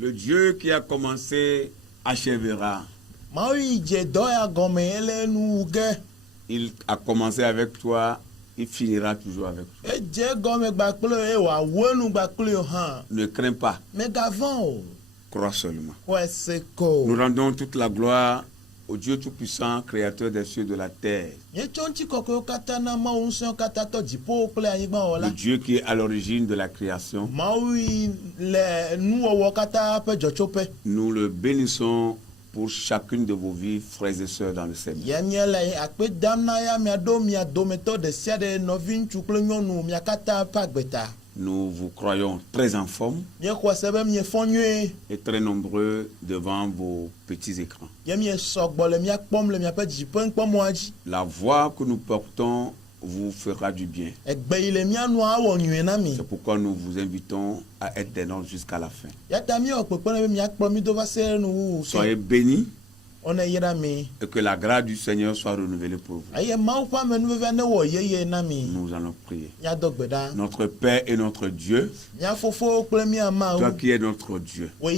Le Dieu qui a commencé achèvera. Il a commencé avec toi, il finira toujours avec toi. Ne crains pas. Crois seulement. Nous rendons toute la gloire au Dieu Tout-Puissant, Créateur des cieux et de la terre. Le Dieu qui est à l'origine de la création. Nous le bénissons pour chacune de vos vies, frères et sœurs dans le Seigneur. Nous vous croyons très en forme et très nombreux devant vos petits écrans. La voix que nous portons vous fera du bien. C'est pourquoi nous vous invitons à être des nôtres jusqu'à la fin. Soyez bénis et que la grâce du Seigneur soit renouvelée pour vous. Nous allons prier. Notre Père et notre Dieu, toi qui es notre Dieu, tu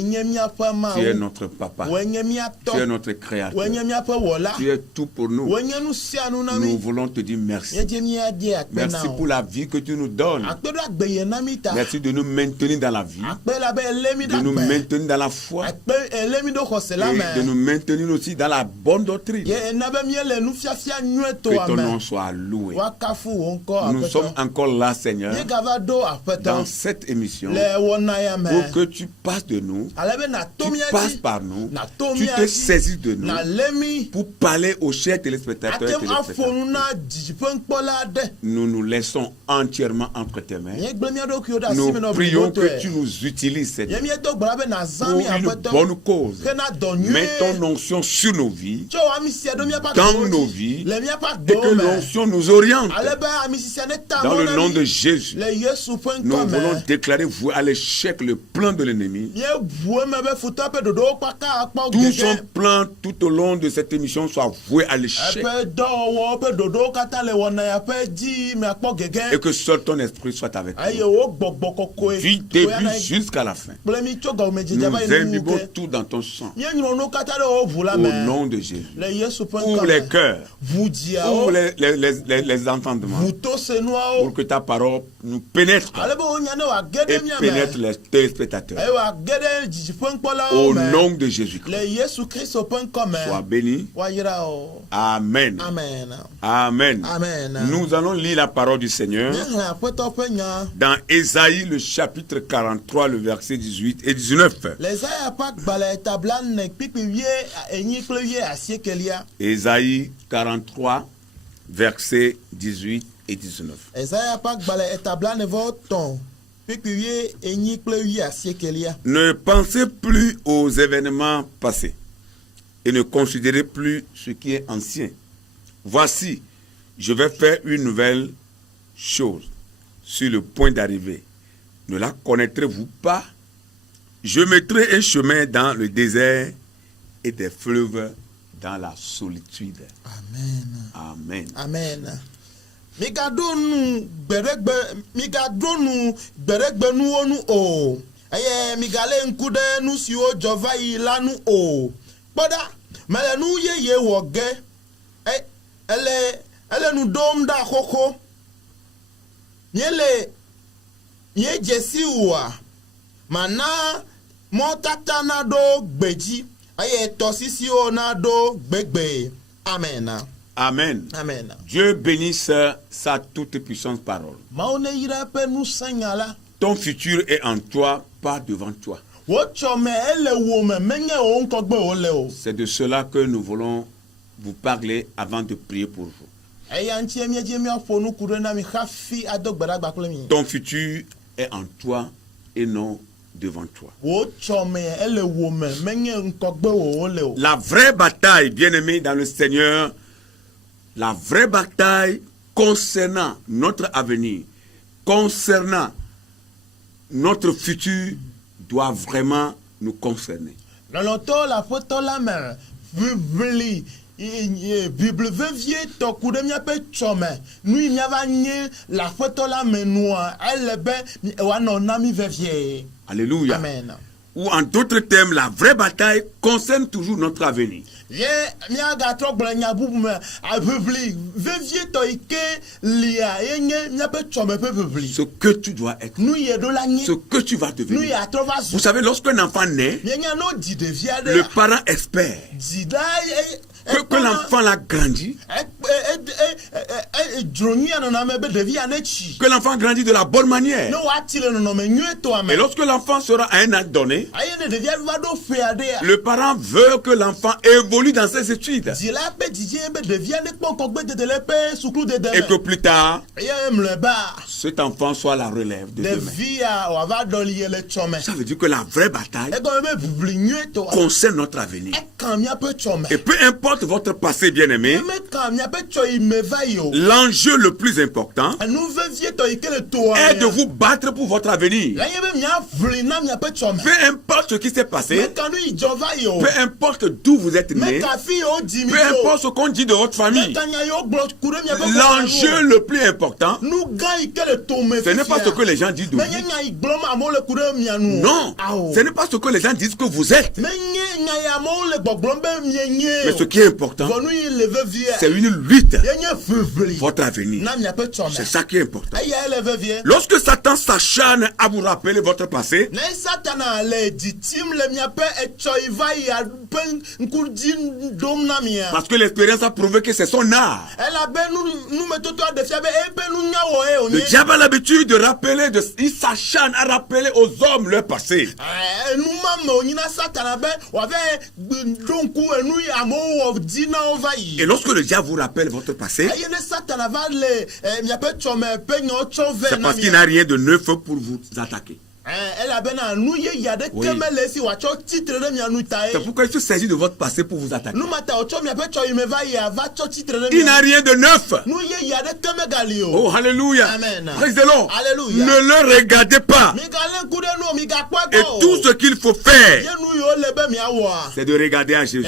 es notre Papa, tu es notre Créateur, tu es tout pour nous. Nous voulons te dire merci. Merci pour la vie que tu nous donnes. Merci de nous maintenir dans la vie, de nous maintenir dans la foi et de nous maintenir aussi dans la bonne doctrine. Que ton nom soit loué. Nous sommes encore là, Seigneur, dans cette émission, pour que tu passes de nous, tu passes par nous, tu te saisis de nous, pour parler aux chers téléspectateurs et téléspectatrices. Nous nous laissons entièrement entre tes mains. Nous prions que tu nous utilises, Seigneur, pour une bonne cause. Mets ton onction sur nos vies, dans nos vies, et que l'onction nous oriente. Dans le nom de Jésus, nous voulons déclarer à l'échec le plan de l'ennemi. Tout son plan tout au long de cette émission soit voué à l'échec. Et que seul ton esprit soit avec nous. Du début jusqu'à la fin. Nous imbibons tout dans ton sang. Au nom de Jésus. Ouvre les cœurs. Ouvre les entendements. Pour que ta parole nous pénètre. Et pénètre les téléspectateurs. Au nom de Jésus-Christ. Sois béni. Amen. Amen. Nous allons lire la parole du Seigneur dans Ésaïe, le chapitre 43, le verset 18 et 19. Ésaïe 43, versets 18 et 19. Ne pensez plus aux événements passés et ne considérez plus ce qui est ancien. Voici, je vais faire une nouvelle chose sur le point d'arriver. Ne la connaîtrez-vous pas? Je mettrai un chemin dans le désert et des fleuves dans la solitude. Amen. Amen. Migadonu beregbenu onu o. Aye migale nkude nu si o jova ilanu o. Poda melenu ye woge. Ele nu dom da koko. Nyele nye jesi uwa. Mana motata na do gbeji. Aye tosisi o na do gbegbe. Amen. Amen. Amen. Dieu bénisse sa toute puissante parole. Ton futur est en toi, pas devant toi. C'est de cela que nous voulons vous parler avant de prier pour vous. Ton futur est en toi et non devant toi. La vraie bataille, bien-aimé dans le Seigneur, la vraie bataille concernant notre avenir, concernant notre futur, doit vraiment nous concerner. Alléluia. Amen. Ou en d'autres termes, la vraie bataille concerne toujours notre avenir. Ce que tu dois être, ce que tu vas devenir. Vous savez, lorsqu'un enfant naît, le parent espère que l'enfant l'a grandi, que l'enfant grandit de la bonne manière. Et lorsque l'enfant sera à un âge donné, le parent veut que l'enfant évolue dans ses études. Et que plus tard, cet enfant soit la relève de demain. Ça veut dire que la vraie bataille concerne notre avenir. Et peu importe votre passé, bien-aimé, l'enjeu le plus important est de vous battre pour votre avenir. Peu importe ce qui s'est passé, peu importe d'où vous êtes né, peu importe ce qu'on dit de votre famille, l'enjeu le plus important, ce n'est pas ce que les gens disent de vous. Non, ce n'est pas ce que les gens disent que vous êtes. Mais ce qui est important, c'est une lutte. Votre avenir. C'est ça qui est important. Lorsque Satan s'acharne à vous rappeler votre passé, parce que l'expérience a prouvé que c'est son art. Le diable a l'habitude de rappeler, il s'acharne à rappeler aux hommes leur passé. Et lorsque le diable vous rappelle votre passé, c'est parce qu'il n'a rien de neuf pour vous attaquer. Oui. C'est pourquoi il faut saisir de votre passé pour vous attaquer. Il n'a rien de neuf. Oh, alléluia. Praise the Lord. Ne le regardez pas. Et tout ce qu'il faut faire, c'est de regarder à Jésus.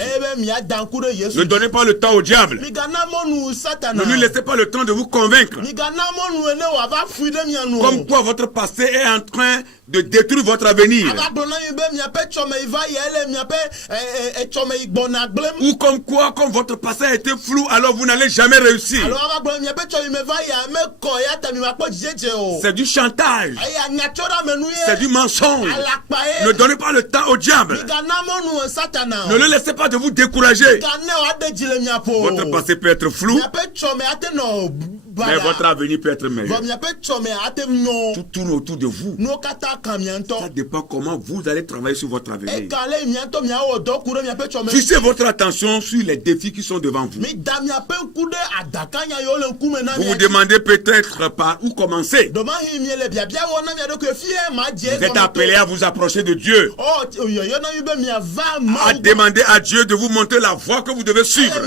Ne donnez pas le temps au diable. Ne lui laissez pas le temps de vous convaincre. Comme quoi votre passé est en train de détruire votre avenir. Ou comme quoi, comme votre passé a été flou, alors vous n'allez jamais réussir. C'est du chantage. C'est du mensonge. Ne donnez pas le temps au diable. Ne le laissez pas de vous décourager. Votre passé peut être flou, mais votre avenir peut être meilleur. Tout tourne autour de vous. Ça dépend comment vous allez travailler sur votre avenir. Fixez votre attention sur les défis qui sont devant vous. Vous vous demandez peut-être par où commencer. Vous êtes appelé à vous approcher de Dieu, à demander à Dieu de vous montrer la voie que vous devez suivre.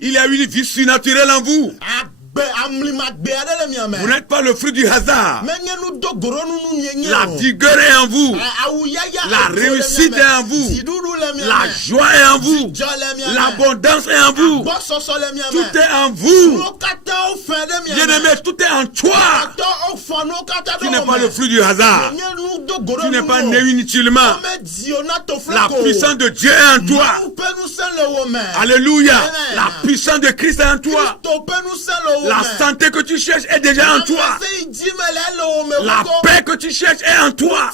Il y a une vie surnaturelle en vous. Vous n'êtes pas le fruit du hasard. La vigueur est en vous. La réussite est en vous. La joie est en vous. L'abondance est en vous. Tout est en vous. Bien-aimé, tout est en toi. Tu n'es pas le fruit du hasard. Tu n'es pas né inutilement. La puissance de Dieu est en toi. Alléluia. La puissance de Christ est en toi. La santé que tu cherches est déjà en toi. La paix que tu cherches est en toi.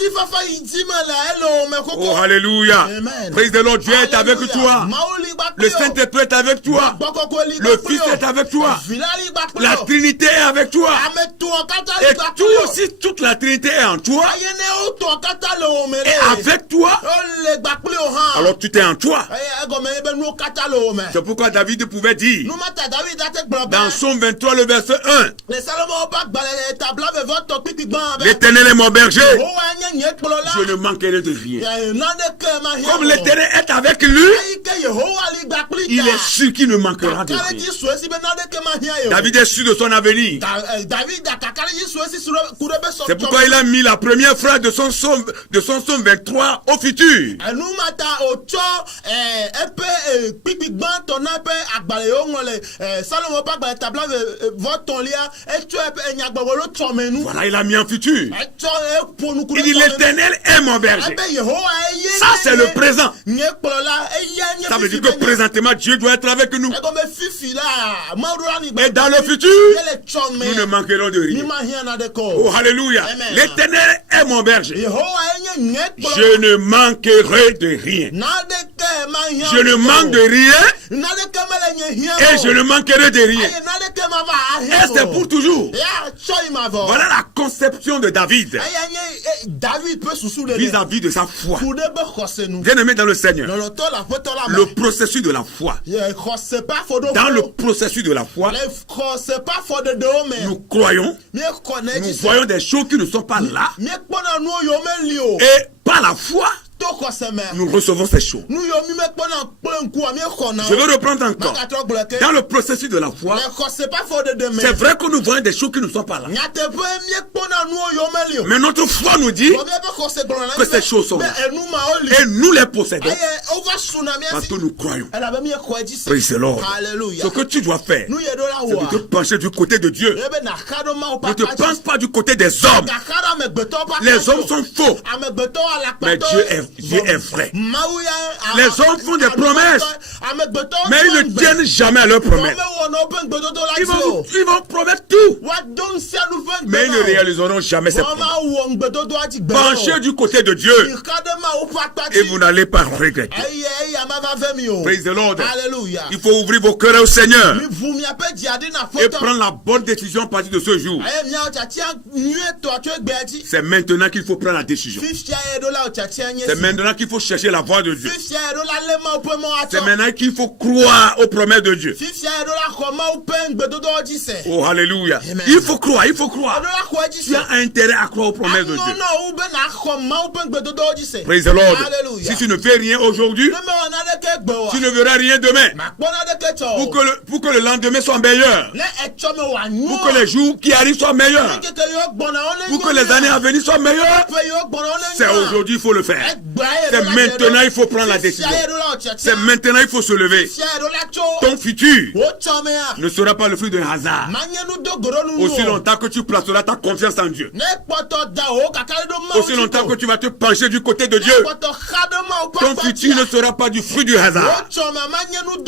Oh, alléluia. Praise the Lord. Dieu est avec toi. Le Saint-Esprit est avec toi. Le Fils est avec toi. La Trinité est avec toi. Et toute la Trinité est en toi. Et avec toi. Alors tout est en toi. C'est pourquoi David pouvait dire dans Psaume 23, le verset 1. L'Éternel est mon berger. Je ne manquerai de rien. Comme l'Éternel est avec lui, il est sûr qu'il ne manquera de rien. David est sûr de son avenir. C'est pourquoi il a mis la première phrase de son psaume 23 au futur. Voilà, il a mis en futur. Il dit l'Éternel est mon berger. Ça, c'est le présent. Ça veut dire que présentement, Dieu doit être avec nous. Et dans le futur, nous ne manquerons de rien. Oh, alléluia. L'Éternel est mon berger. Je ne manquerai de rien. Je ne manque de rien. Et je ne manquerai de rien. Et c'est pour toujours. Voilà la conception de David vis-à-vis de sa foi. Bien-aimé dans le Seigneur, le processus de la foi. Dans le processus de la foi, nous croyons, nous voyons des choses qui ne sont pas là. Et par la foi, nous recevons ces choses. Je veux reprendre encore. Dans le processus de la foi, c'est vrai que nous voyons des choses qui ne sont pas là. Mais notre foi nous dit que ces choses sont là. Et nous les possédons. Parce que nous croyons. Praise the Lord. Ce que tu dois faire, c'est de te pencher du côté de Dieu. Ne te penche pas du côté des hommes. Les hommes sont faux. Mais Dieu est vrai. Les hommes font des promesses, mais ils ne tiennent jamais à leurs promesses. Ils vont promettre tout, mais ils ne réaliseront jamais ces promesses. Penchez du côté de Dieu et vous n'allez pas regretter. Praise the Lord. Il faut ouvrir vos cœurs au Seigneur et prendre la bonne décision à partir de ce jour. C'est maintenant qu'il faut prendre la décision. C'est maintenant qu'il faut chercher la voie de Dieu. C'est maintenant qu'il faut croire aux promesses de Dieu. Oh, alléluia. Amen. Il faut croire, il faut croire. Tu as intérêt à croire aux promesses de Dieu. Praise the Lord. Si tu ne fais rien aujourd'hui, tu ne verras rien demain. Pour que le lendemain soit meilleur. Pour que les jours qui arrivent soient meilleurs. Pour que les années à venir soient meilleures. C'est aujourd'hui qu'il faut le faire. C'est maintenant il faut prendre la décision. C'est maintenant il faut se lever. Ton futur ne sera pas le fruit d'un hasard. Aussi longtemps que tu placeras ta confiance en Dieu. Aussi longtemps que tu vas te pencher du côté de Dieu. Ton futur ne sera pas du fruit du hasard.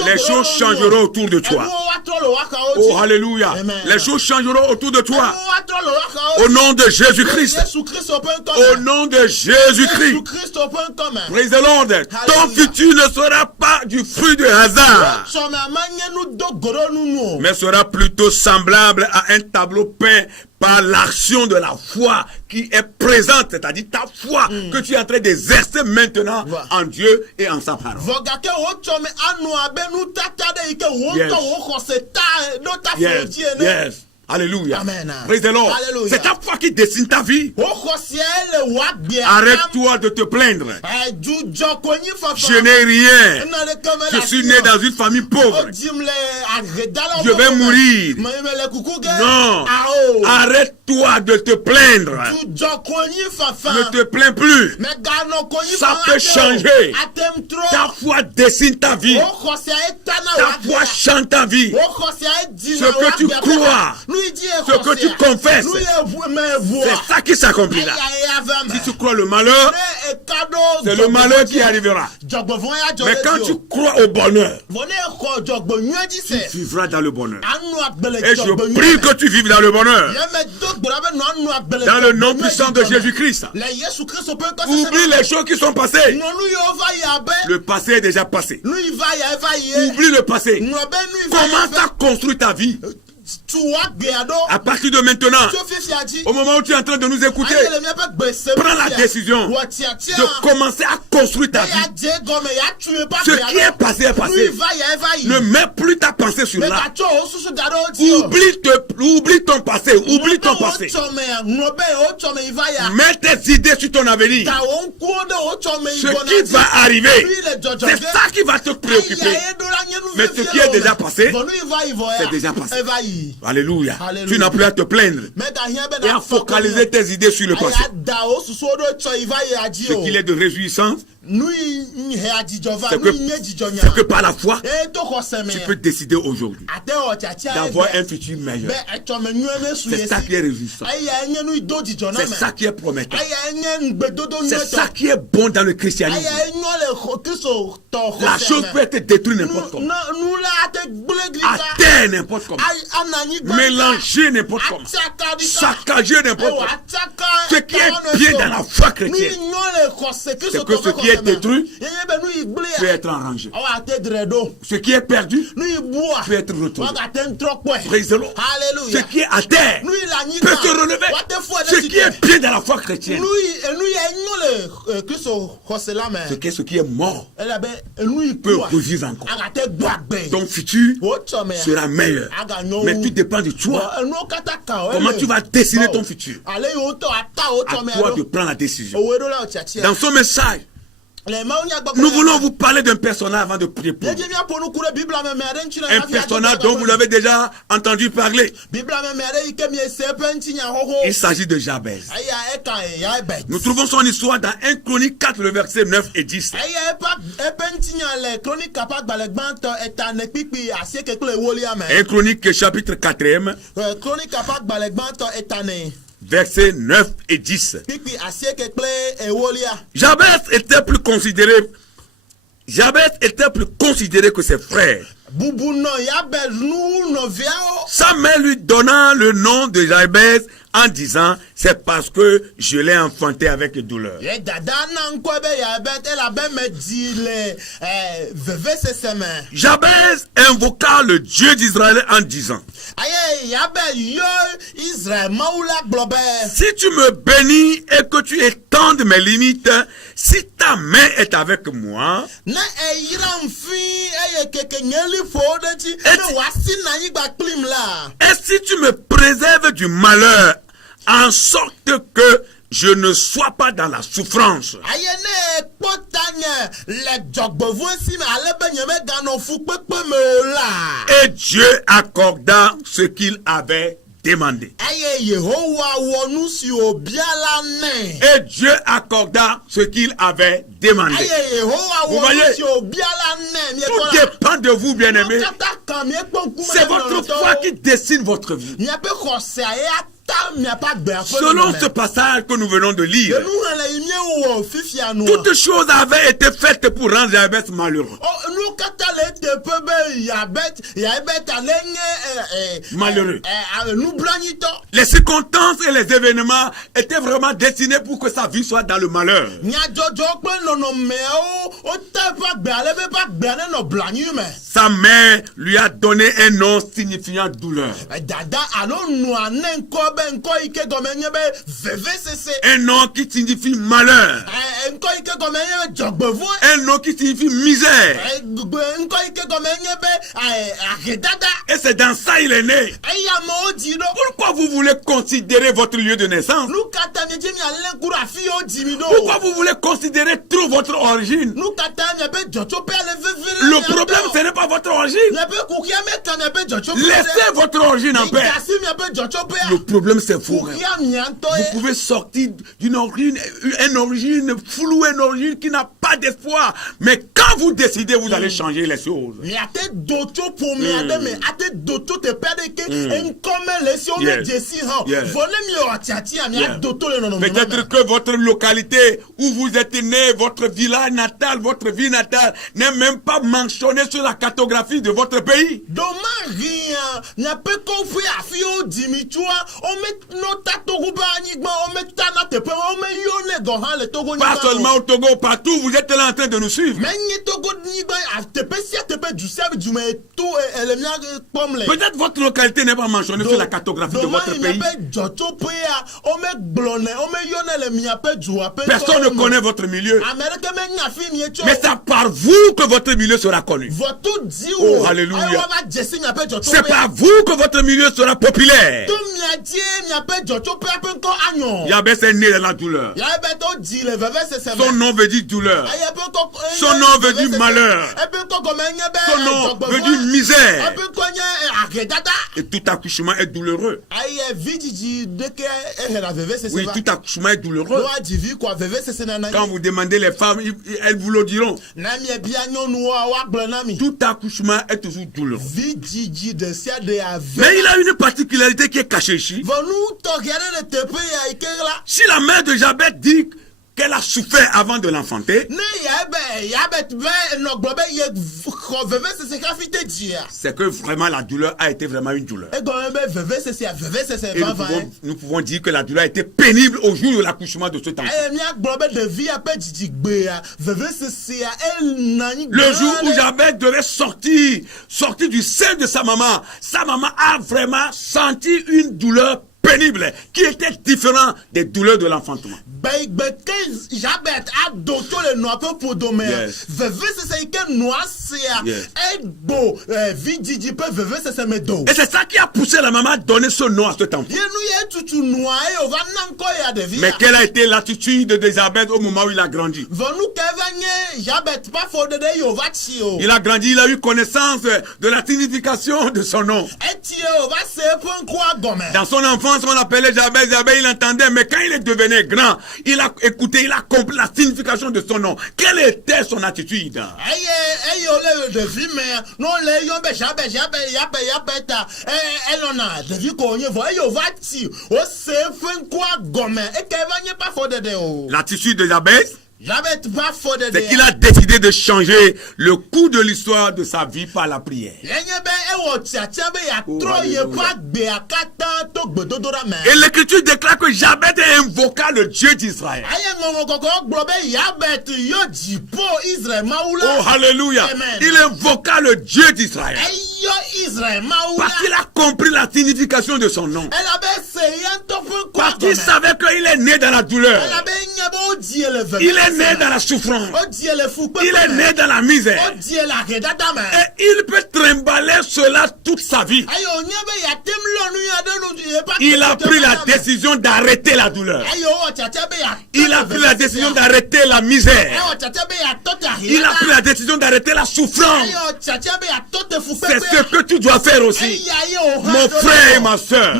Les choses changeront autour de toi. Oh, alléluia. Les choses changeront autour de toi. Au nom de Jésus-Christ. Au nom de Jésus-Christ. Praise the Lord. Ton futur ne sera pas du fruit du hasard, mais sera plutôt semblable à un tableau peint par l'action de la foi qui est présente, c'est-à-dire ta foi que tu es en train d'exercer maintenant en Dieu et en sa parole. Yes. Yes. Alléluia. Amen. Praise the Lord. C'est ta foi qui dessine ta vie. Arrête-toi de te plaindre. Je n'ai rien. Je suis né dans une famille pauvre. Je vais mourir. Non. Arrête-toi de te plaindre. Ne te plains plus. Ça peut changer. Ta foi dessine ta vie. Ta foi chante ta vie. Ce que tu crois, ce que tu confesses, c'est ça qui s'accomplira. Si tu crois le malheur, c'est le malheur qui arrivera. Mais quand tu crois au bonheur, tu vivras dans le bonheur. Et je prie que tu vives dans le bonheur. Dans le nom puissant de Jésus-Christ. Oublie les choses qui sont passées. Le passé est déjà passé. Oublie le passé. Comment tu as construit ta vie? À partir de maintenant, au moment où tu es en train de nous écouter, prends la décision de commencer à construire ta vie. Ce qui est passé est passé. Ne mets plus ta pensée sur là. Oublie ton passé. Oublie ton passé. Mets tes idées sur ton avenir. Ce qui va arriver, c'est ça qui va te préoccuper. Mais ce qui est déjà passé, c'est déjà passé. Alléluia. Tu n'as plus à te plaindre et à focaliser tes idées sur le passé. Ce qu'il est de réjouissance, c'est que par la foi, tu peux décider aujourd'hui d'avoir un futur meilleur. C'est ça qui est réjouissant. C'est ça qui est prometteur. C'est ça qui est bon dans le christianisme. La chose peut être détruite n'importe comment. À terre n'importe comment. Mélanger n'importe comment. Saccager n'importe comment. Ce qui est bien dans la foi chrétienne, c'est que ce qui est détruit peut être arrangé. Ce qui est perdu peut être retrouvé. Ce qui est à terre peut se relever. Ce qui est bien dans la foi chrétienne, ce qui est mort peut revivre encore. Ton futur sera meilleur. Mais tout dépend de toi. Comment tu vas dessiner ton futur? À toi de prendre la décision. Dans son message, nous voulons vous parler d'un personnage avant de prier pour vous. Un personnage dont vous l'avez déjà entendu parler. Il s'agit de Jabez. Nous trouvons son histoire dans 1 Chronique 4, le verset 9 et 10. 1 Chronique chapitre 4e. Versets 9 et 10. Jabez était plus considéré que ses frères. Sa mère lui donna le nom de Jabez en disant, c'est parce que je l'ai enfanté avec douleur. Jabez invoqua le Dieu d'Israël en disant, si tu me bénis et que tu étendes mes limites, si ta main est avec moi, et si tu me préserves du malheur, en sorte que je ne sois pas dans la souffrance. Et Dieu accorda ce qu'il avait demandé. Et Dieu accorda ce qu'il avait demandé. Vous voyez, tout dépend de vous, bien-aimés. C'est votre foi qui dessine votre vie. Selon ce passage que nous venons de lire, toutes choses avaient été faites pour rendre Jabez malheureux. Malheureux. Les circonstances et les événements étaient vraiment destinés pour que sa vie soit dans le malheur. Sa mère lui a donné un nom signifiant douleur. Un nom qui signifie malheur. Un nom qui signifie misère. Et c'est dans ça il est né. Pourquoi vous voulez considérer votre lieu de naissance? Pourquoi vous voulez considérer trop votre origine? Le problème, ce n'est pas votre origine. Laissez votre origine en paix. Le problème, c'est vous. Vous pouvez sortir d'une origine floue, une origine qui n'a pas d'espoir. Mais quand vous décidez, vous allez changer les choses. Peut-être que votre localité où vous êtes né, votre village natal, votre ville natale n'est même pas pas mentionné sur la cartographie de votre pays. Pas seulement au Togo, partout, vous êtes là en train de nous suivre. Peut-être votre localité n'est pas mentionnée sur la cartographie de votre pays. Personne ne connaît votre milieu. Mais c'est par vous que votre milieu sera connu. Oh, alléluia. C'est par vous que votre milieu sera populaire. Jabez est né dans la douleur. Son nom veut dire douleur. Son nom veut dire malheur. Son nom veut dire misère. Et tout accouchement est douloureux. Oui, tout accouchement est douloureux. Quand vous demandez les femmes, elles vous le diront. Tout accouchement est toujours douloureux. Mais il a une particularité qui est cachée ici. Si la mère de Jabez dit qu'elle a souffert avant de l'enfanter, c'est que vraiment la douleur a été vraiment une douleur. Et nous pouvons dire que la douleur a été pénible au jour de l'accouchement de cet enfant. Le jour où Jabez devait sortir du sein de sa maman a vraiment senti une douleur pénible qui était différent des douleurs de l'enfantement. Yes. Et c'est ça qui a poussé la maman à donner ce nom à cet enfant. Mais quelle a été l'attitude de Jabez au moment où il a grandi? Il a grandi, il a eu connaissance de la signification de son nom. Dans son enfance, on l'appelait Jabez, il entendait, mais quand il est devenu grand, il a écouté, il a compris la signification de son nom. Quelle était son attitude? L'attitude de Jabez, c'est qu'il a décidé de changer le cours de l'histoire de sa vie par la prière. Et l'Écriture déclare que Jabez invoqua le Dieu d'Israël. Oh, alléluia. Il invoqua le Dieu d'Israël. Parce qu'il a compris la signification de son nom. Parce qu'il savait qu'il est né dans la douleur. Il est né dans la souffrance. Il est né dans la misère. Et il peut trimballer cela toute sa vie. Il a pris la décision d'arrêter la douleur. Il a pris la décision d'arrêter la misère. Il a pris la décision d'arrêter la souffrance. C'est ce que tu dois faire aussi. Mon frère et ma soeur,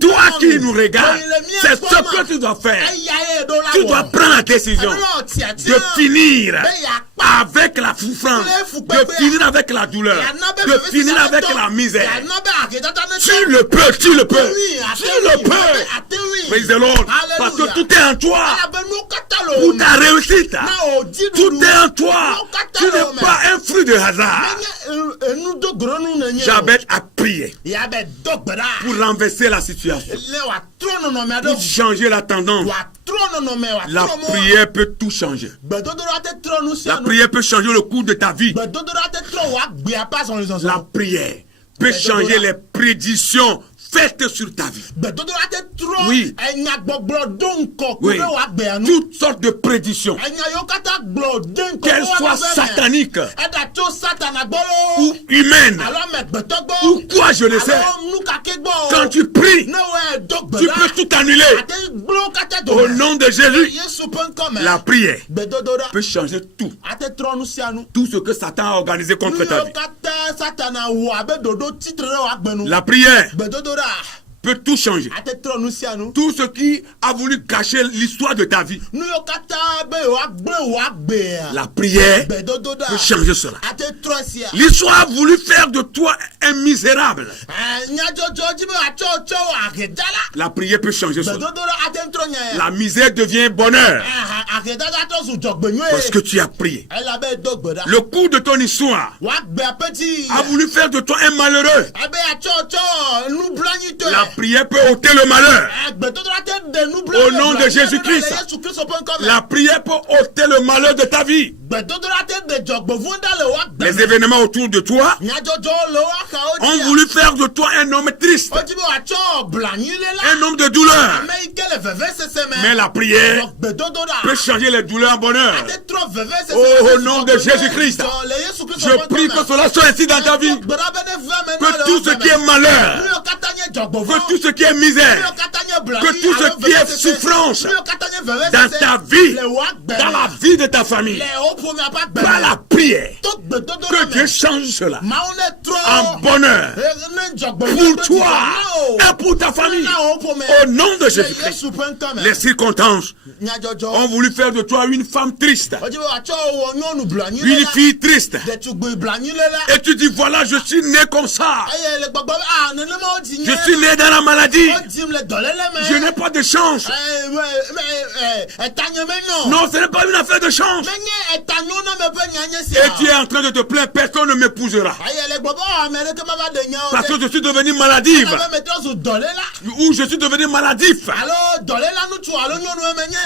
toi qui nous regardes, c'est ce que tu dois faire. Tu dois prendre la décision de finir avec la souffrance, de finir avec la douleur, de finir avec la misère. Tu le peux, tu le peux, tu le peux. Praise the Lord. Parce que tout est en toi. Pour ta réussite, tout est en toi. Tu n'es pas un fruit de hasard. Jabez a prié pour renverser la situation, pour changer la tendance. La prière peut tout changer. La prière peut changer le cours de ta vie. La prière peut changer les prédictions faites sur ta vie. Oui. Oui. Toutes sortes de prédictions, qu'elles soient sataniques ou humaines ou quoi je ne sais. Quand tu pries, tu peux tout annuler. Au nom de Jésus, la prière peut changer tout. Tout ce que Satan a organisé contre ta vie. La prière peut tout changer. Tout ce qui a voulu cacher l'histoire de ta vie. La prière peut changer cela. L'histoire a voulu faire de toi un misérable. La prière peut changer cela. La misère devient bonheur. Parce que tu as prié. Le cours de ton histoire a voulu faire de toi un malheureux. La prière peut ôter le malheur. Au nom de Jésus-Christ. La prière peut ôter le malheur de ta vie. Les événements autour de toi ont voulu faire de toi un homme triste, un homme de douleur. Mais la prière peut changer les douleurs en bonheur. Au nom de Jésus-Christ, je prie que cela soit ainsi dans ta vie. Que tout ce qui est malheur, que tout ce qui est misère, que tout ce qui est souffrance dans ta vie, dans la vie de ta famille, par la prière, que Dieu change cela en bonheur pour toi et pour ta famille. Au nom de Jésus-Christ, les circonstances ont voulu faire de toi une femme triste, une fille triste. Et tu dis, voilà, je suis né comme ça. Je suis né dans la maladie. Je n'ai pas de chance. Non, ce n'est pas une affaire de chance. Et tu es en train de te plaindre, personne ne m'épousera. Parce que je suis devenu maladif. Ou je suis devenu maladif.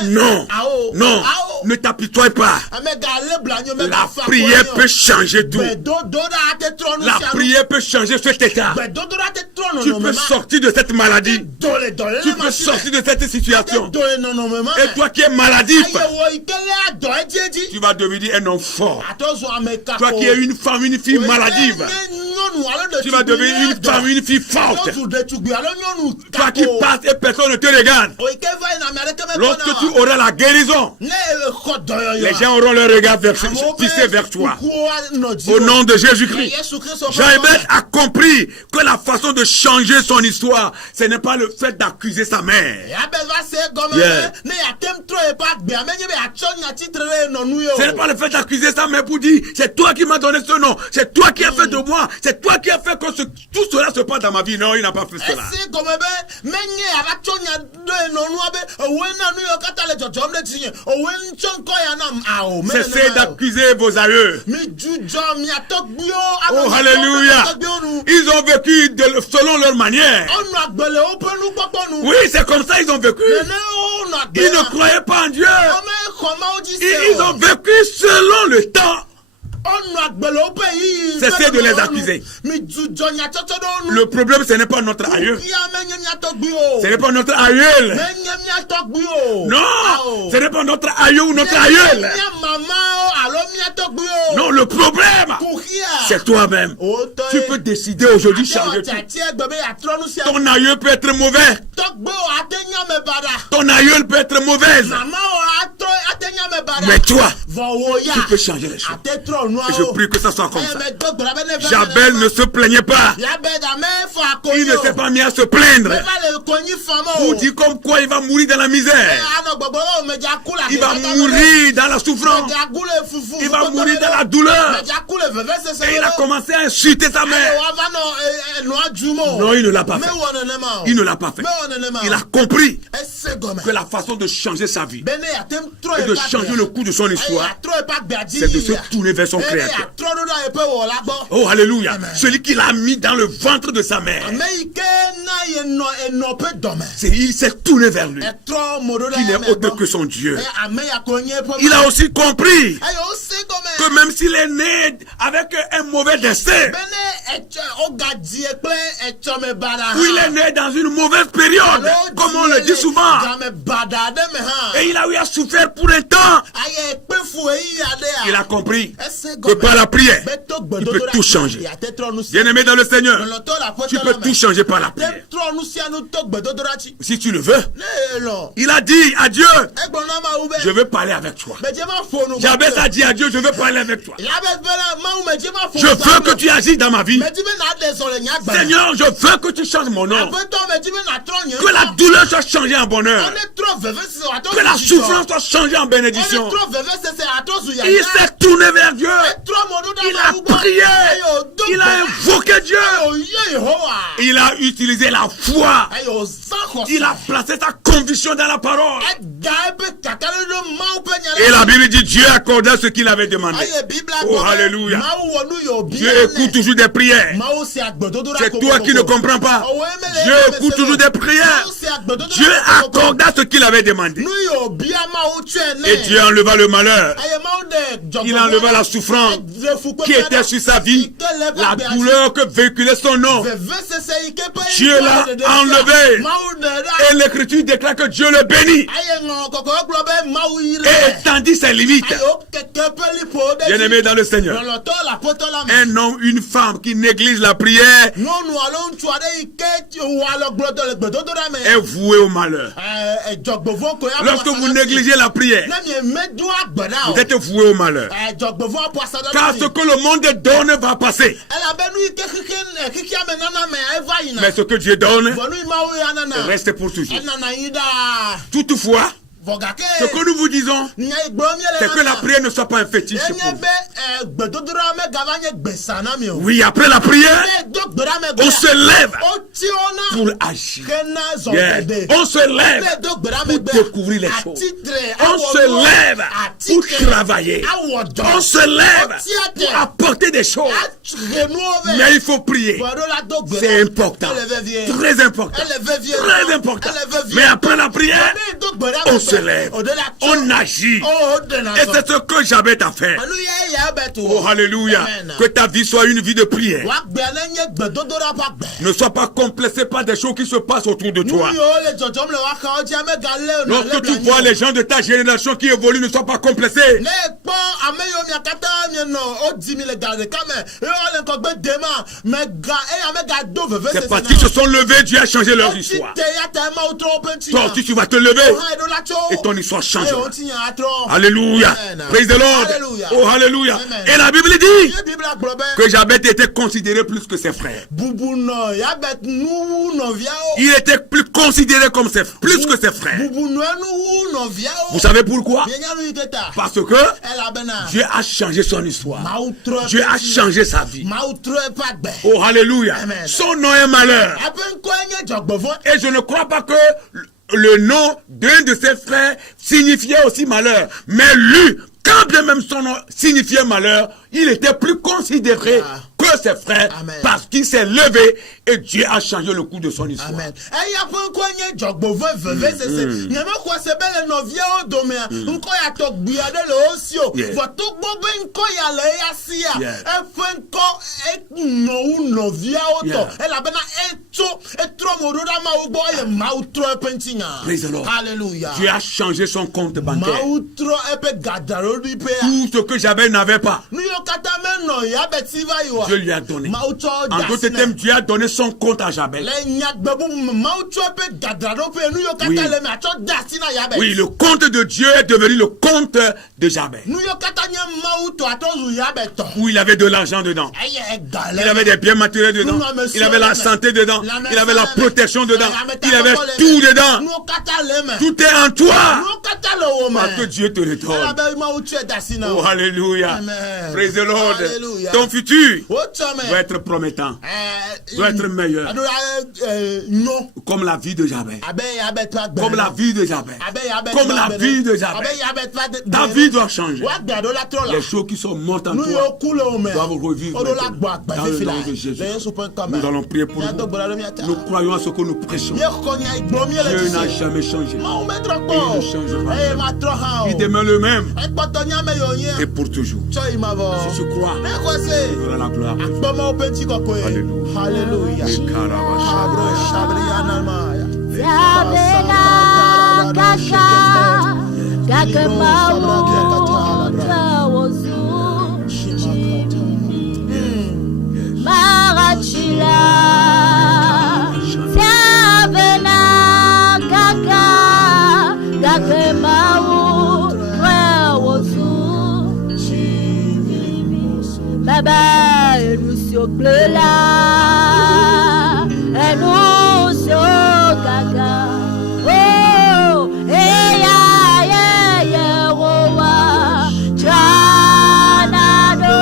Non, non, ne t'apitoie pas. La prière peut changer tout. La prière peut changer cet état. Tu peux sortir de cette maladie. Tu peux sortir de cette situation. Et toi qui es maladif, tu vas devenir un homme fort. Toi qui es une femme, une fille maladive, tu vas devenir une femme, une fille forte. Toi qui passes et personne ne te regarde. Lorsque tu auras la guérison, les gens auront leur regard fixé vers toi. Au nom de Jésus-Christ. Jaébès a compris que la façon de changer son histoire, ce n'est pas le fait d'accuser sa mère. Yeah. Ce n'est pas le fait d'accuser sa mère pour dire, c'est toi qui m'as donné ce nom, c'est toi qui as fait de moi, c'est toi qui as fait que tout cela se passe dans ma vie. Non, il n'a pas fait cela. Cessez d'accuser vos aïeux. Oh, alléluia. Ils ont vécu selon leur manière. Oui, c'est comme ça ils ont vécu. Ils ne croyaient pas en Dieu. Ils ont vécu selon le temps. Cessez de les accuser. Le problème, ce n'est pas notre aïeul. Ce n'est pas notre aïeul. Non, ce n'est pas notre aïeul ou notre aïeul. Non, le problème, c'est toi-même. Tu peux décider aujourd'hui de changer tout. Ton aïeul peut être mauvais. Ton aïeul peut être mauvaise. Mais toi, tu peux changer les choses. Et je prie que ça soit comme ça. Jabel ne se plaignait pas. Il ne s'est pas mis à se plaindre. Pour dire comme quoi il va mourir dans la misère. Il va mourir dans la souffrance. Il va mourir dans la douleur. Et il a commencé à insulter sa mère. Non, il ne l'a pas fait. Il ne l'a pas fait. Il a compris que la façon de changer sa vie et de changer le cours de son histoire, c'est de se tourner vers son Créateur. Oh, alléluia. Celui qui l'a mis dans le ventre de sa mère. Il s'est tourné vers lui. Il est autre que son Dieu. Il a aussi compris que même s'il est né avec un mauvais destin, ou il est né dans une mauvaise période, comme on le dit souvent, et il a eu à souffrir pour un temps, il a compris que par la prière, il peut tout changer. Bien-aimé dans le Seigneur, tu peux tout changer par la prière. Si tu le veux, il a dit à Dieu, je veux parler avec toi. Jabez a dit à Dieu, je veux parler avec toi. Je veux que tu agisses dans ma vie. Seigneur, je veux que tu changes mon nom. Que la douleur soit changée en bonheur. Que la souffrance soit changée en bénédiction. Il s'est tourné vers Dieu. Il a prié. Il a invoqué Dieu. Il a utilisé la foi. Il a placé sa conviction dans la parole. Et la Bible dit Dieu accordait ce qu'il avait demandé. Oh, alléluia. Dieu écoute toujours des prières. C'est toi qui ne comprends pas. Dieu écoute toujours des prières. Dieu accorda ce qu'il avait demandé. Et Dieu enleva le malheur. Il enleva la souffrance qui était sur sa vie. La douleur que véhiculait son nom. Dieu l'a enlevé. Et l'Écriture déclare que Dieu le bénit. Et étendit ses limites. Bien-aimé dans le Seigneur. Un homme, une femme qui néglige la prière est voué au malheur. Lorsque vous négligez la prière, vous êtes voué au malheur. Car ce que le monde donne va passer. Mais ce que Dieu donne reste pour toujours. Toutefois, ce que nous vous disons, c'est que la prière ne soit pas un fétiche pour vous. Oui, après la prière, on se lève pour agir. Yeah. On se lève pour découvrir les choses. On se lève pour travailler. On se lève pour apporter des choses. Mais il faut prier. C'est important. Très important. Très important. Mais après la prière, on se lève, on agit. Et c'est ce que j'avais à faire. Oh, alléluia. Que ta vie soit une vie de prière. Ne sois pas complexé par des choses qui se passent autour de toi. Lorsque tu vois les gens de ta génération qui évoluent, ne sois pas complexé. C'est parce qu'ils se sont levés, Dieu a changé leur histoire. Toi aussi, tu vas te lever et ton histoire changera. Alléluia. Praise the Lord. Oh, alléluia. Et la Bible dit que Jabez était considéré plus que ses frères. Il était plus considéré comme plus que ses frères. Vous savez pourquoi? Parce que Dieu a changé son histoire. Dieu a changé sa vie. Oh, alléluia. Son nom est malheur. Et je ne crois pas que le nom d'un de ses frères signifiait aussi malheur. Mais lui, quand bien même son nom signifiait malheur, il était plus considéré que ses frères. Amen. Parce qu'il s'est levé et Dieu a changé le cours de son histoire. Amen. Praise the Lord. Alléluia. Dieu a changé son compte bancaire. Tout ce que j'avais n'avait pas. Dieu lui a donné. En d'autres termes, Dieu a donné son compte à Jabez. Oui, le compte de Dieu est devenu le compte de Jabez. Où il avait de l'argent dedans. Il avait des biens matériels dedans. Il avait la santé dedans. Il avait la protection dedans. Il avait tout dedans. Tout est en toi. Parce que Dieu te le donne. Oh, alléluia. Praise the Lord. Alléluia. Ton futur doit être promettant. Doit être meilleur. Comme la vie de Jabez. Comme la vie de Jabez. Comme la vie de Jabez. Ta vie doit changer. Les choses qui sont mortes en toi doivent revivre maintenant. Dans le nom de Jésus. Nous allons prier pour vous. Nous croyons à ce que nous prêchons. Dieu n'a jamais changé. Il ne changera pas. Il demeure le même. Et pour toujours. Si je crois, il verra la gloire. Alléluia. Baba, nous sommes là, et nous sommes gaga. Oh, ya, roa, chanado,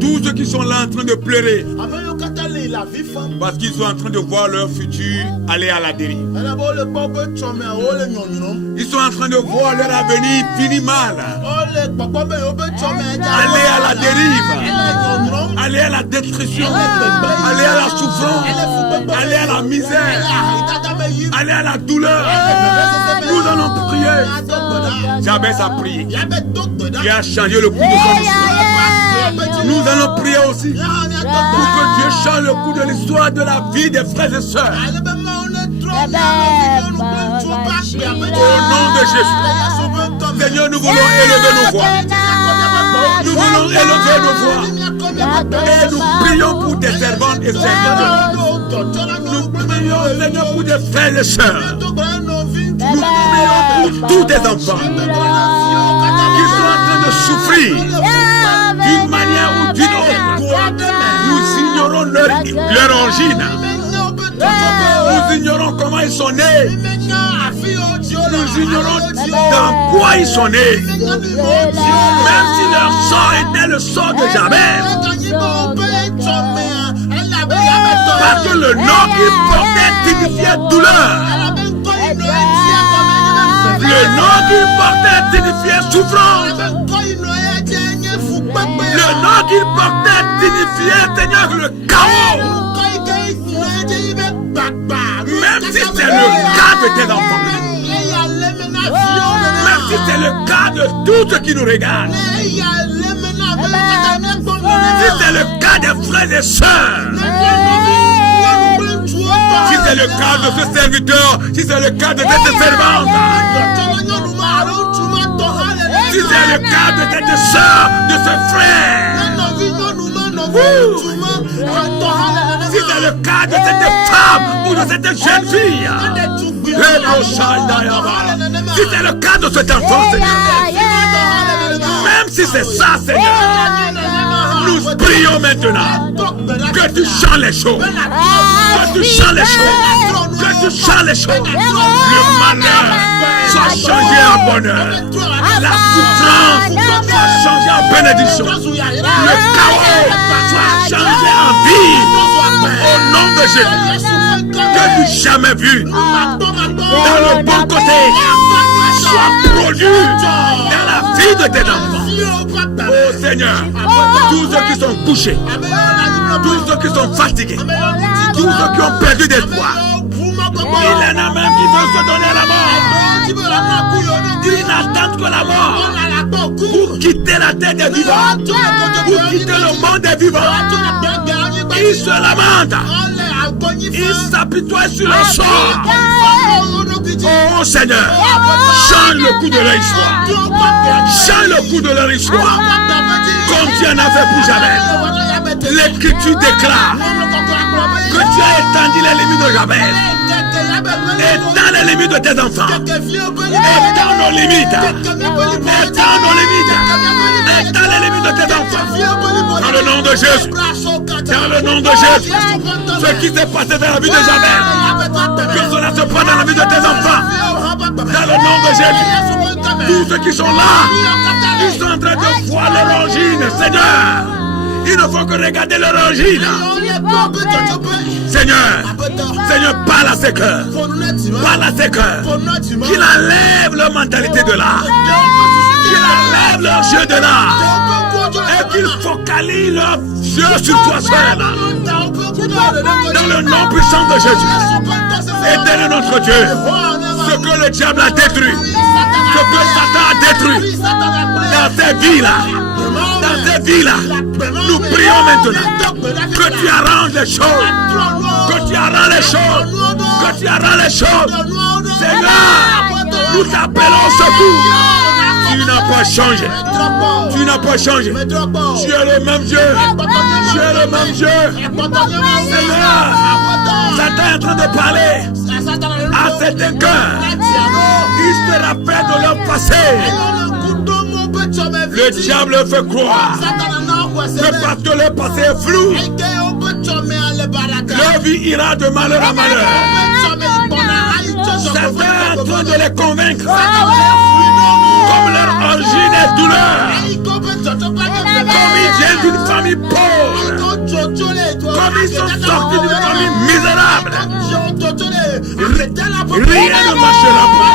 Tous ceux qui sont là en train de pleurer parce qu'ils sont en train de voir leur futur aller à la dérive. Ils sont en train de voir leur avenir finir mal. Aller à la dérive. Aller à la destruction. Aller à la souffrance. Aller à la misère. Aller à la douleur. Nous allons prier. Jabez a prié. Dieu a changé le cours de son histoire. Nous allons prier aussi pour que Dieu change le cours de l'histoire de la vie des frères et sœurs. Au nom de Jésus. Seigneur, nous voulons élever nos voix. Nous voulons élever nos voix. Et nous prions pour tes servantes et serviteurs. Nous prions, Seigneur, pour tes frères et sœurs. Nous prions pour tous tes enfants qui sont en train de souffrir d'une manière ou d'une autre. Nous ignorons leur origine. Nous ignorons comment ils sont nés. Nous ignorons dans quoi ils sont nés. Même si leur sang était le sang de Jabez. Parce que le nom qu'il portait signifiait douleur. Le nom qu'il portait signifiait souffrance. Le nom qu'il portait signifiait, Seigneur, le chaos. Même si c'est le cas de tes enfants. Même si c'est le cas de tous ceux qui nous regardent. Si c'est le cas des frères et sœurs. Si c'est le cas de ce serviteur. Si c'est le cas de cette servante. Si c'est le cas de cette sœur, de ce frère. Si c'est le cas de cette femme ou de cette jeune fille. Si c'est le cas de cet enfant, Seigneur. Même si c'est ça, Seigneur. Nous prions maintenant que tu changes les choses. Que tu changes les choses. Que tu changes les choses. Le malheur soit changé en bonheur. La souffrance soit changée en bénédiction. Le chaos soit changé en vie. Au nom de Jésus. Que du jamais vu dans le bon côté soit produit dans la vie de tes enfants. Oh Seigneur, tous ceux qui sont couchés, tous ceux qui sont fatigués, tous ceux qui ont perdu d'espoir, il y en a même qui veulent se donner à la mort. Ils n'attendent que la mort pour quitter la terre des vivants, pour quitter le monde des vivants. Ils se lamentent. Ils s'apitoient sur leur sort. Oh Seigneur, change le coup de leur histoire. Change le coup de leur histoire. Comme tu en as fait pour Jabez. L'Écriture déclare que tu as étendu les limites de Jabez. Étends les limites de tes enfants. Étends nos limites. Étends nos limites. Étends les limites de tes enfants. Dans le nom de Jésus. Dans le nom de Jésus. Ce qui s'est passé dans la vie de Jabez, que cela se passe dans la vie de tes enfants. Dans le nom de Jésus. Tous ceux qui sont là, ils sont en train de voir leur origine, Seigneur. Il ne faut que regarder leur origine. Seigneur, Seigneur, parle à ces cœurs. Parle à ces cœurs. Qu'il enlève leur mentalité de là. Qu'il enlève leurs yeux de là. Et qu'ils focalisent leurs yeux sur toi seul. Dans le nom puissant de Jésus. Éternel notre Dieu. Ce que le diable a détruit. Ce que Satan a détruit. Dans ces vies-là. Dans ces vies-là. Nous prions maintenant que tu arranges les choses. Que tu arranges les choses. Que tu arranges les choses. Seigneur, nous t'appelons au secours. Tu n'as pas changé. Tu n'as pas changé. Tu es le même Dieu. Tu es le même Dieu. Seigneur, Satan est en train de parler à certains cœurs. Il se rappelle de leur passé. Le diable fait croire que parce que leur passé est flou, leur vie ira de malheur à malheur. Satan est en train de les convaincre. Comme leur origine est douleur. Comme ils viennent d'une famille pauvre. Comme ils sont sortis d'une famille misérable. Rien ne marchera pas.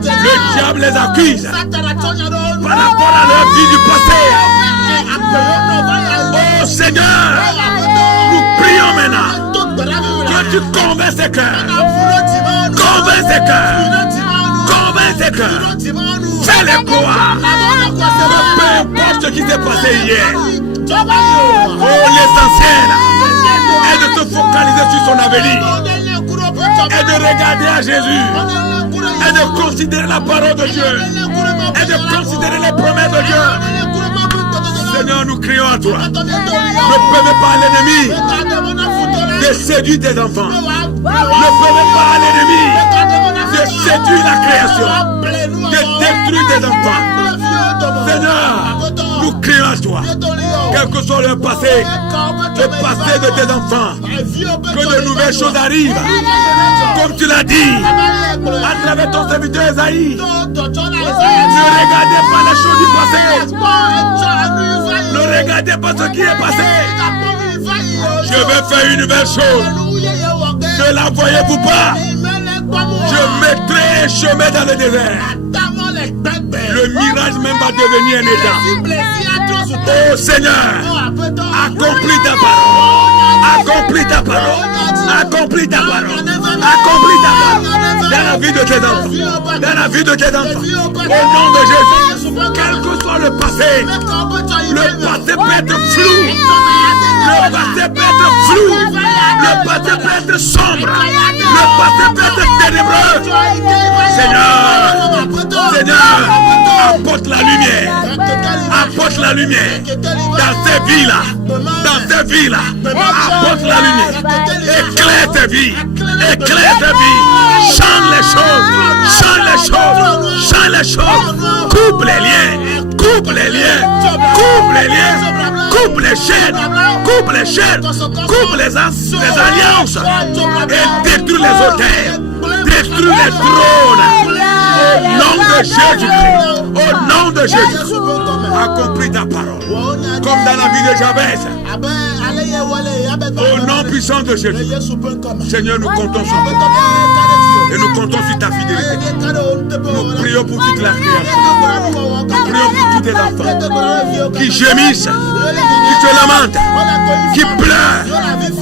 Le diable les accuse par rapport à leur vie du passé. Oh Seigneur, nous prions maintenant que tu convaincs ces cœurs. Convaincs ces cœurs. Convaincs ces cœurs. Fais-les croire. Peu importe ce qui s'est passé hier. Oh, l'essentiel est de te focaliser sur son avenir. Et de regarder à Jésus. Et de considérer la parole de Dieu. Et de considérer les promesses de Dieu. Seigneur, nous crions à toi. Ne permets pas à l'ennemi de séduire tes enfants. Ne permets pas à l'ennemi de séduire la création. De détruire tes enfants. Seigneur, nous crions à toi. Quel que soit le passé de tes enfants, que de nouvelles choses arrivent. Comme tu l'as dit, à travers ton serviteur Esaïe. Ne regardez pas les choses du passé. Ne regardez pas ce qui est passé. Je vais faire une nouvelle chose. Ne la voyez-vous pas? Je mettrai un chemin dans le désert. Le mirage même va devenir un état. Oh Seigneur, accomplis ta parole. Accomplis ta parole. Accomplis ta parole. Accomplis ta parole. Dans la vie de tes enfants. Dans la vie de tes enfants. Au nom de Jésus. Quel que soit le passé peut être flou. Le passé peut être flou. Le passé peut être sombre. Le passé peut être ténébreux. Seigneur, apporte la lumière. Apporte la lumière. Dans ces vies-là. Dans ces vies-là. Apporte la lumière. Éclaire tes vies. Éclaire tes vies. Change les choses. Change les choses. Change les choses. Coupe les liens. Coupe les liens. Coupe les liens. Coupe les chaînes. Coupe les chaînes. Coupe les alliances. Et détruis les autels. Détruis les trônes. Au nom de Jésus-Christ. Au nom de Jésus. Accomplis ta parole. Comme dans la vie de Jabez. Au nom puissant de Jésus. Seigneur, nous comptons sur toi. Et nous comptons sur ta fidélité. Nous prions pour toute la création. Nous prions pour tous tes enfants qui gémissent, qui se lamentent, qui pleurent,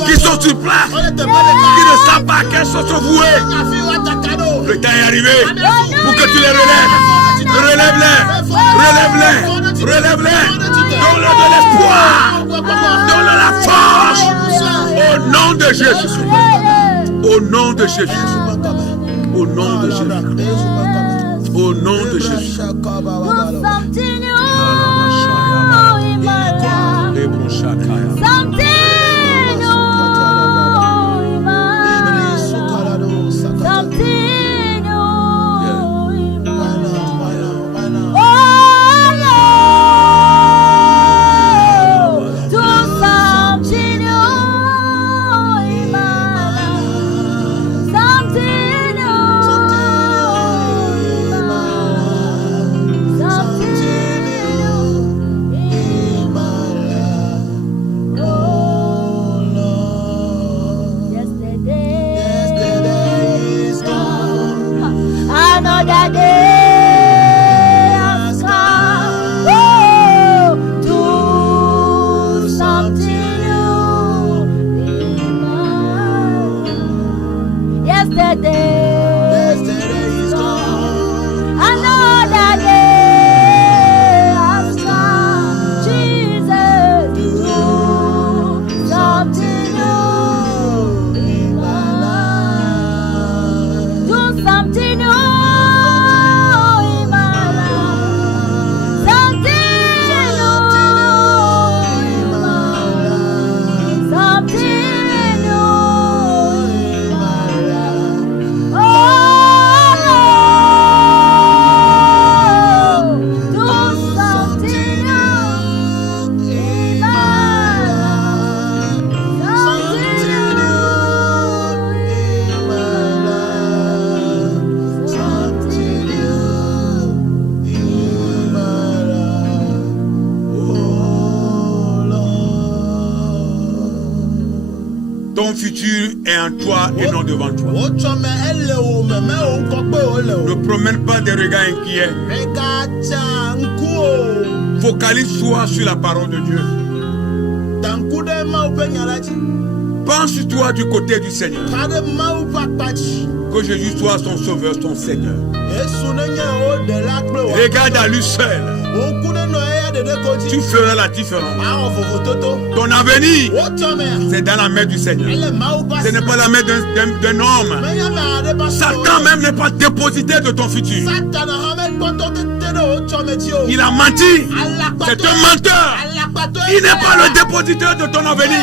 qui sont sur place, qui ne savent pas quelles sont vouées. Le temps est arrivé pour que tu les relèves. Relève-les. Relève-les. Relève-les. Donne-leur de l'espoir. Donne-leur la force. Au nom de Jésus. Au nom de Jésus. Au nom de Jésus. Au nom de Jésus. Ton futur est en toi et non devant toi. Ne promène pas des regards inquiets. Focalise-toi sur la parole de Dieu. Pense-toi du côté du Seigneur. Que Jésus soit son sauveur, son Seigneur. Regarde à lui seul. Tu feras la différence. Ton avenir, c'est dans la main du Seigneur. Ce n'est pas la main d'un homme. Satan même n'est pas dépositaire de ton futur. Il a menti. C'est un menteur. Il n'est pas le dépositaire de ton avenir.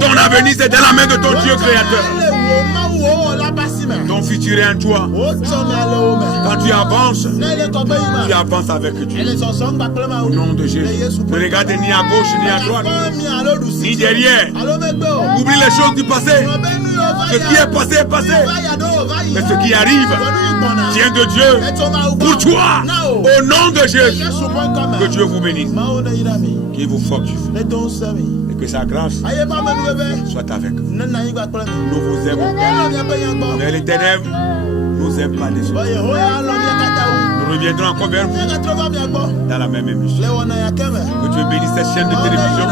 Ton avenir, c'est dans la main de ton Dieu créateur. Ton futur est en toi. Quand tu avances avec Dieu. Au nom de Jésus. Ne regarde ni à gauche ni à droite, ni derrière. Oublie les choses du passé. Ce qui est passé est passé. Mais ce qui arrive vient de Dieu. Pour toi, au nom de Jésus. Que Dieu vous bénisse. Qu'il vous fortifie. Et que sa grâce soit avec vous. Nous vous aimons. Mais les ténèbres nous aiment pas les autres. Nous reviendrons encore vers vous dans la même émission. Que Dieu bénisse cette chaîne de télévision.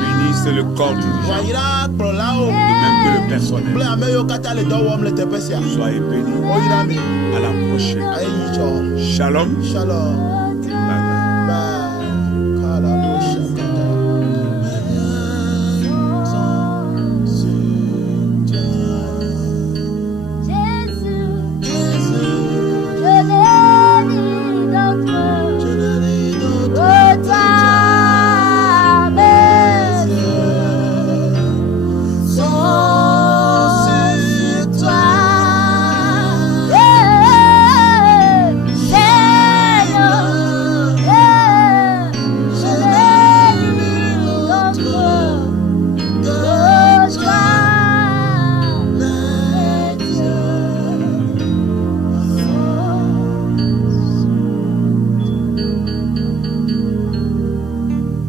Bénisse le corps dirigeant. De même que le personnel. Soyez bénis. À la prochaine. Shalom. Shalom.